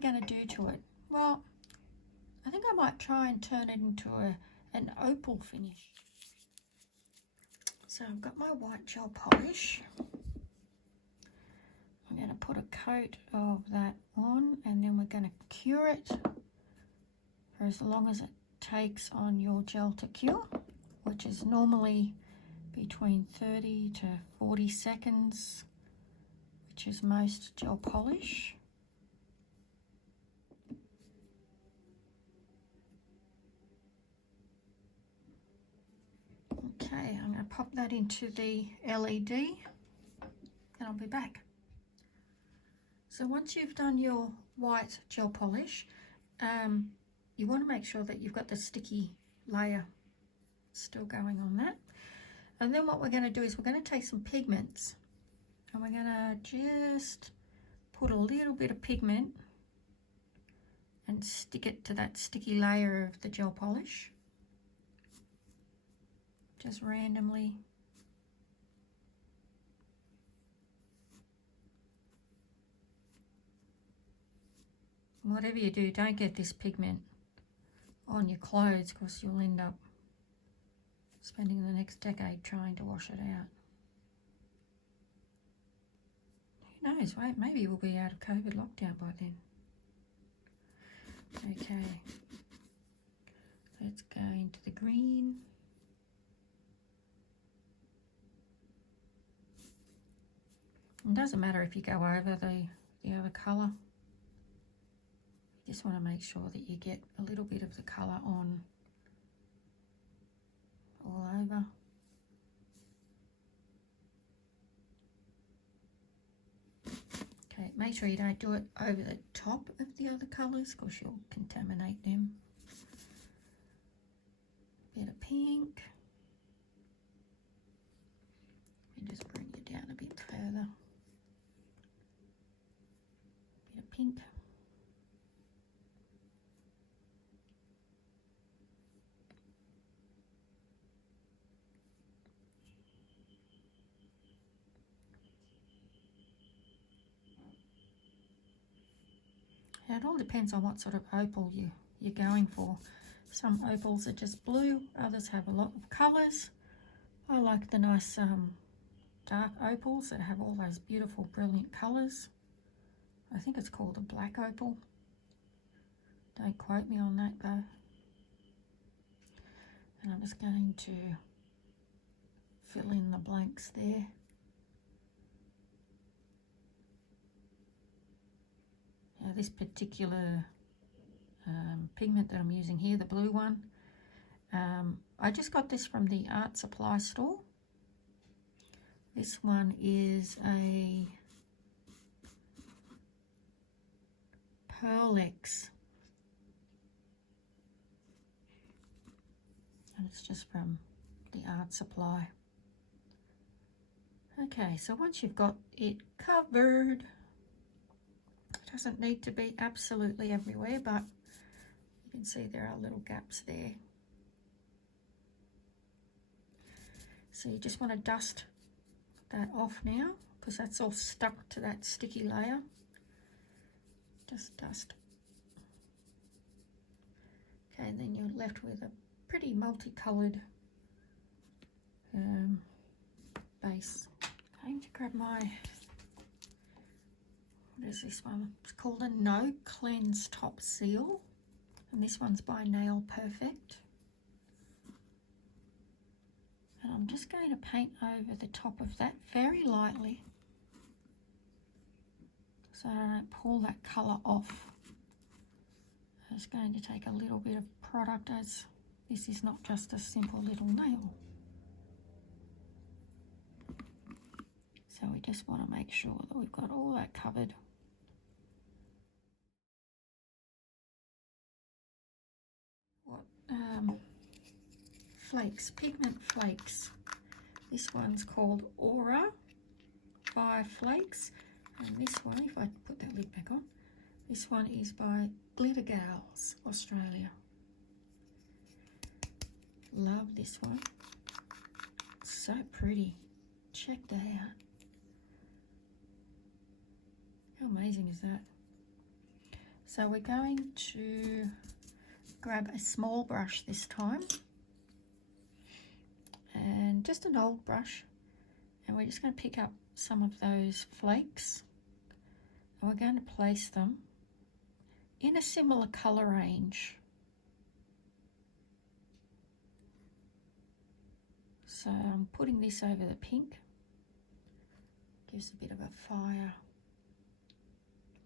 going to do to it? Well, I think I might try and turn it into an opal finish. So I've got my white gel polish. I'm going to put a coat of that on, and then we're going to cure it for as long as it takes on your gel to cure, which is normally between 30 to 40 seconds, which is most gel polish. Okay, I'm going to pop that into the LED and I'll be back. So once you've done your white gel polish, you want to make sure that you've got the sticky layer still going on that. And then what we're going to do is we're going to take some pigments and we're going to just put a little bit of pigment and stick it to that sticky layer of the gel polish. Just randomly. Whatever you do, don't get this pigment on your clothes, because you'll end up spending the next decade trying to wash it out. Who knows, right? Maybe we'll be out of COVID lockdown by then. Okay, let's go into the green. It doesn't matter if you go over the other colour. You just want to make sure that you get a little bit of the colour on all over. Okay, make sure you don't do it over the top of the other colours, because you'll contaminate them. Bit of pink. And just bring it down a bit further. Bit of pink. Now it all depends on what sort of opal you're going for. Some opals are just blue, others have a lot of colours. I like the nice dark opals that have all those beautiful brilliant colours. I think it's called a black opal. Don't quote me on that though. And I'm just going to fill in the blanks there. Now this particular pigment that I'm using here, the blue one, I just got this from the art supply store. This one is a Foil-Licious, and it's just from the art supply. Okay, so once you've got it covered, it doesn't need to be absolutely everywhere, but you can see there are little gaps there. So you just want to dust that off now, because that's all stuck to that sticky layer. Just dust. Okay, and then you're left with a pretty multicoloured base. I'm going to grab my, what is this one? It's called a No Cleanse Top Seal, and this one's by Nail Perfect. And I'm just going to paint over the top of that very lightly, so I don't pull that colour off. I'm just going to take a little bit of product, as this is not just a simple little nail. So we just want to make sure that we've got all that covered. What flakes, pigment flakes. This one's called Aura 5 Flakes, and this one, if I put that lid back on, this one is by Glitter Gals, Australia. Love this one. It's so pretty. Check that out. How amazing is that? So we're going to grab a small brush this time, and just an old brush, and we're just going to pick up some of those flakes, and we're going to place them in a similar colour range. So I'm putting this over the pink, gives a bit of a fire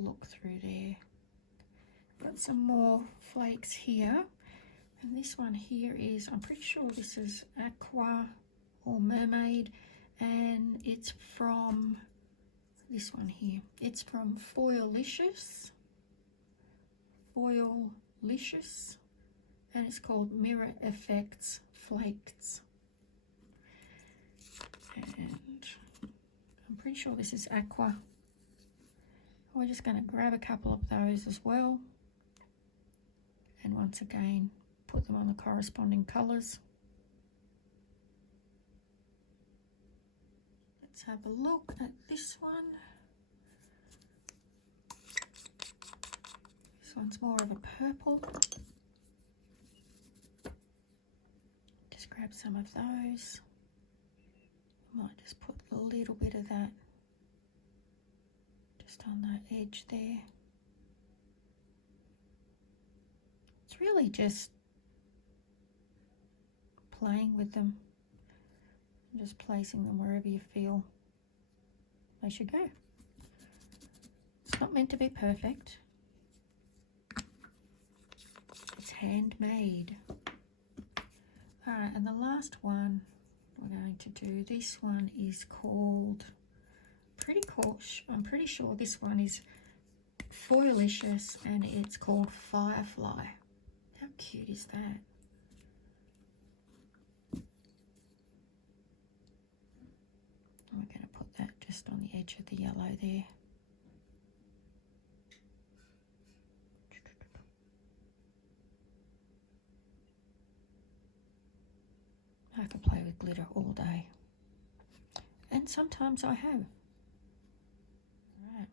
look through there. Got some more flakes here, and this one here is, I'm pretty sure this is Aqua or Mermaid, and it's from this one here. It's from Foil-Licious, Foil-Licious, and it's called Mirror Effects Flakes. And I'm pretty sure this is Aqua. We're just going to grab a couple of those as well, and once again put them on the corresponding colours. Let's have a look at this one. This one's more of a purple. Just grab some of those. Might just put a little bit of that just on that edge there. It's really just playing with them, and just placing them wherever you feel they should go. It's not meant to be perfect. It's handmade. Alright, and the last one we're going to do, this one is called, I'm pretty sure this one is Foil-Licious, and it's called Firefly. How cute is that? We're going to put that just on the edge of the yellow there. I can play with glitter all day, and sometimes I have. Right.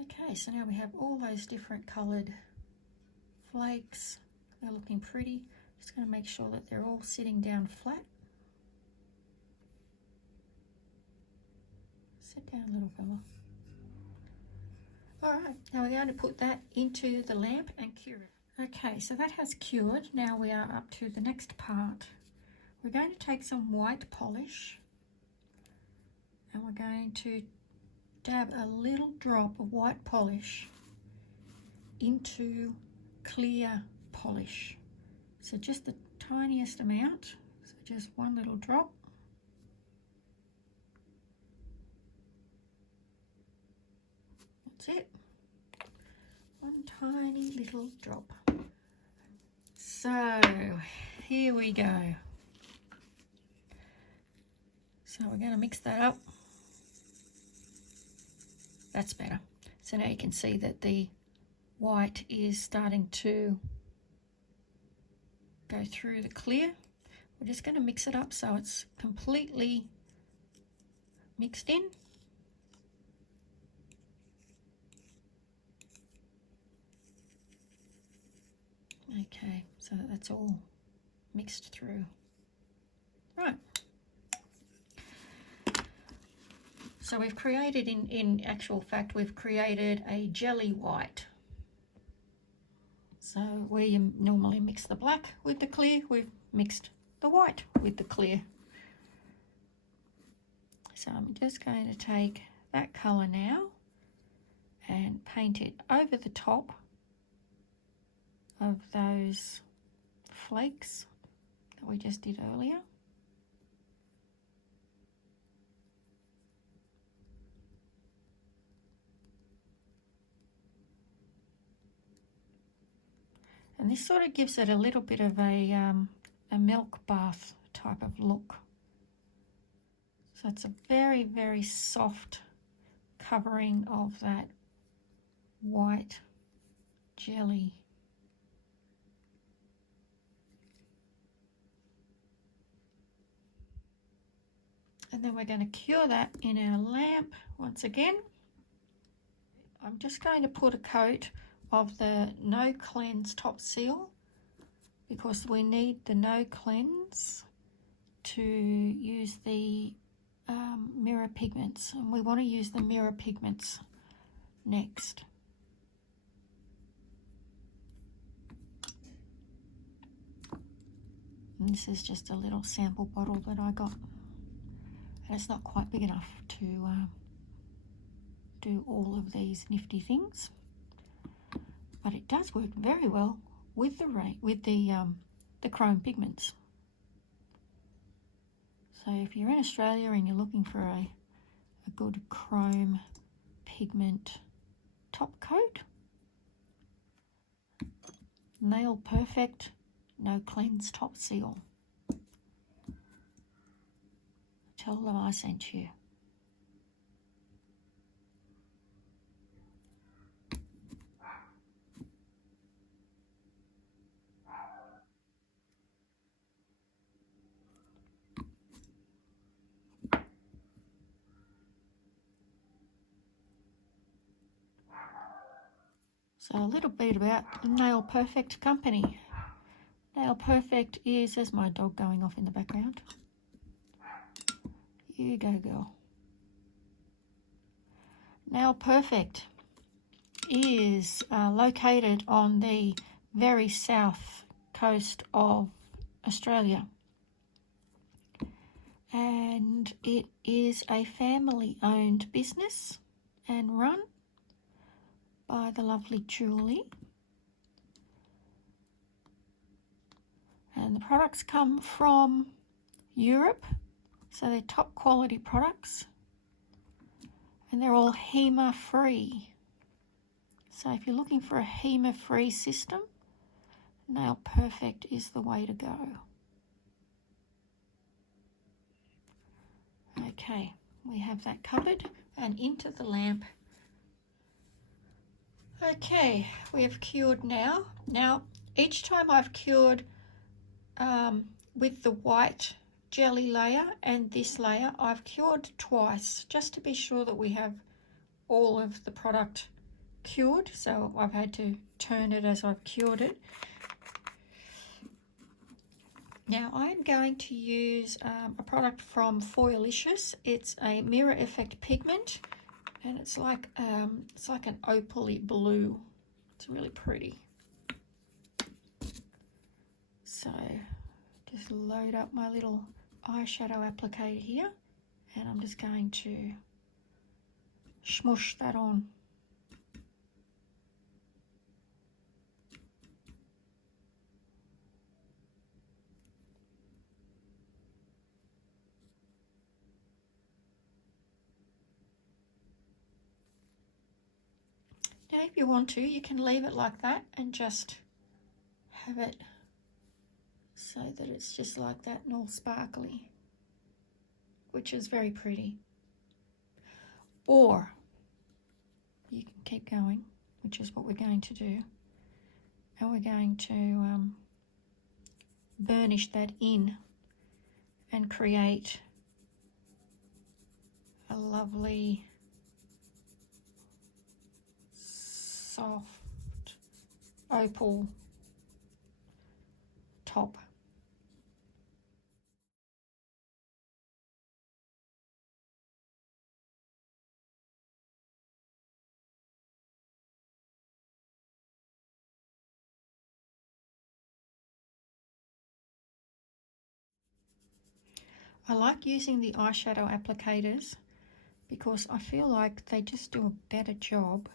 Okay, so now we have all those different coloured flakes. They're looking pretty. Just going to make sure that they're all sitting down flat. Sit down, little fella. Alright, now we're going to put that into the lamp and cure it. Okay, so that has cured. Now we are up to the next part. We're going to take some white polish, and we're going to dab a little drop of white polish into clear polish. So just the tiniest amount, so just one little drop. That's it. One tiny little drop. So here we go. So we're going to mix that up. That's better. So now you can see that the white is starting to go through the clear. We're just going to mix it up so it's completely mixed in. Okay, so that's all mixed through. Right. So we've created, in actual fact, we've created a jelly white. So where you normally mix the black with the clear, we've mixed the white with the clear. So I'm just going to take that colour now and paint it over the top of those flakes that we just did earlier. And this sort of gives it a little bit of a milk bath type of look. So it's a very, very soft covering of that white jelly. And then we're going to cure that in our lamp once again. I'm just going to put a coat of the No Cleanse Top Seal because we need the No Cleanse to use the mirror pigments, and we want to use the mirror pigments next. And this is just a little sample bottle that I got, and it's not quite big enough to do all of these nifty things, but it does work very well with the chrome pigments. So if you're in Australia and you're looking for a good chrome pigment top coat, Nail Perfect No Cleanse Top Seal. Tell them I sent you. So a little bit about the Nail Perfect company. Nail Perfect is, there's my dog going off in the background. You go, girl. Nail Perfect is located on the very south coast of Australia, and it is a family-owned business and run by the lovely Julie. And the products come from Europe, so they're top quality products, and they're all HEMA free. So if you're looking for a HEMA free system, Nail Perfect is the way to go. Okay, we have that covered, and into the lamp. Okay, we have cured now. Now, each time I've cured with the white jelly layer and this layer, I've cured twice, just to be sure that we have all of the product cured. So I've had to turn it as I've cured it. Now I'm going to use a product from Foil-Licious. It's a mirror effect pigment, and it's like an opal-y blue. It's really pretty. So just load up my little eyeshadow applicator here, and I'm just going to smush that on. Now if you want to, you can leave it like that and just have it so that it's just like that and all sparkly, which is very pretty. Or you can keep going, which is what we're going to do, and we're going to burnish that in and create a lovely soft opal top. I like using the eyeshadow applicators because I feel like they just do a better job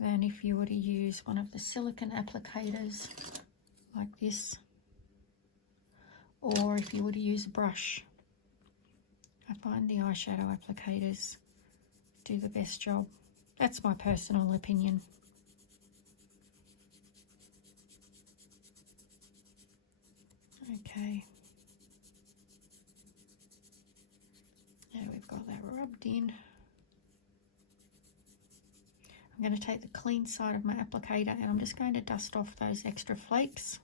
than if you were to use one of the silicone applicators like this, or if you were to use a brush. I find the eyeshadow applicators do the best job. That's my personal opinion. Okay. Now we've got that rubbed in. I'm going to take the clean side of my applicator and I'm just going to dust off those extra flakes.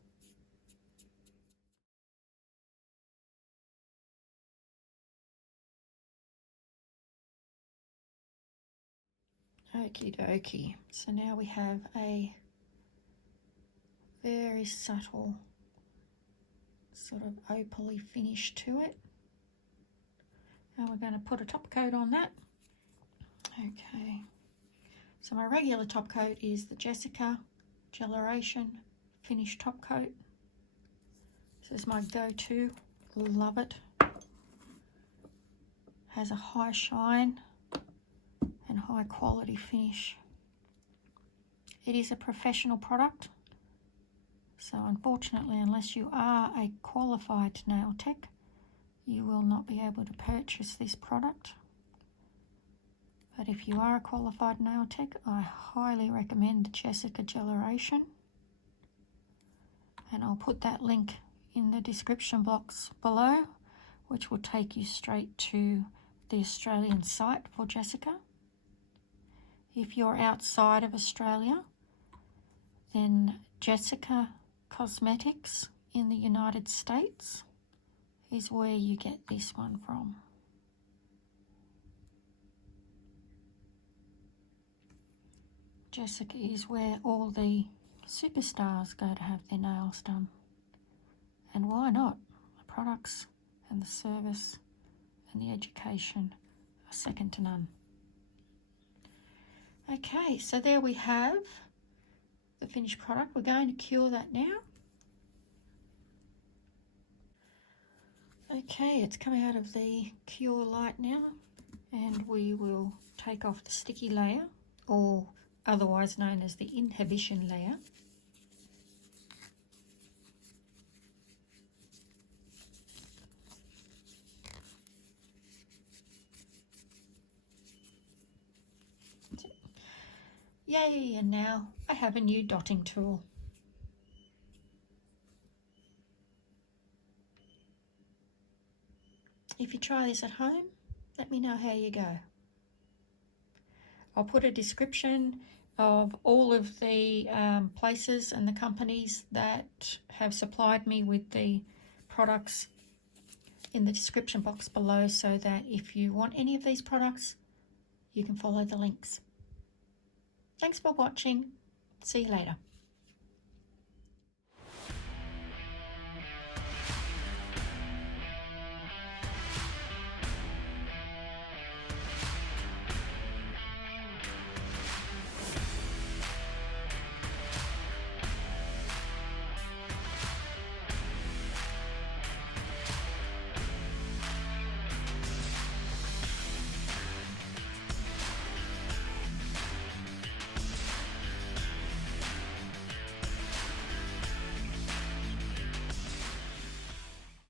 Okie dokie. So now we have a very subtle sort of opal-y finish to it. And we're going to put a top coat on that. Okay. So my regular top coat is the Jessica Gelaration Finish Top Coat. This is my go-to. Love it. Has a high shine and high quality finish. It is a professional product, so unfortunately, unless you are a qualified nail tech, you will not be able to purchase this product. But if you are a qualified nail tech, I highly recommend the Jessica Gelaration, and I'll put that link in the description box below, which will take you straight to the Australian site for Jessica. If you're outside of Australia, then Jessica Cosmetics in the United States is where you get this one from. Jessica is where all the superstars go to have their nails done. And why not? The products and the service and the education are second to none. Okay, so there we have the finished product. We're going to cure that now. Okay, it's coming out of the cure light now, and we will take off the sticky layer, or otherwise known as the inhibition layer. Yay, and now I have a new dotting tool. If you try this at home, let me know how you go. I'll put a description of all of the places and the companies that have supplied me with the products in the description box below, so that if you want any of these products, you can follow the links. Thanks for watching. See you later.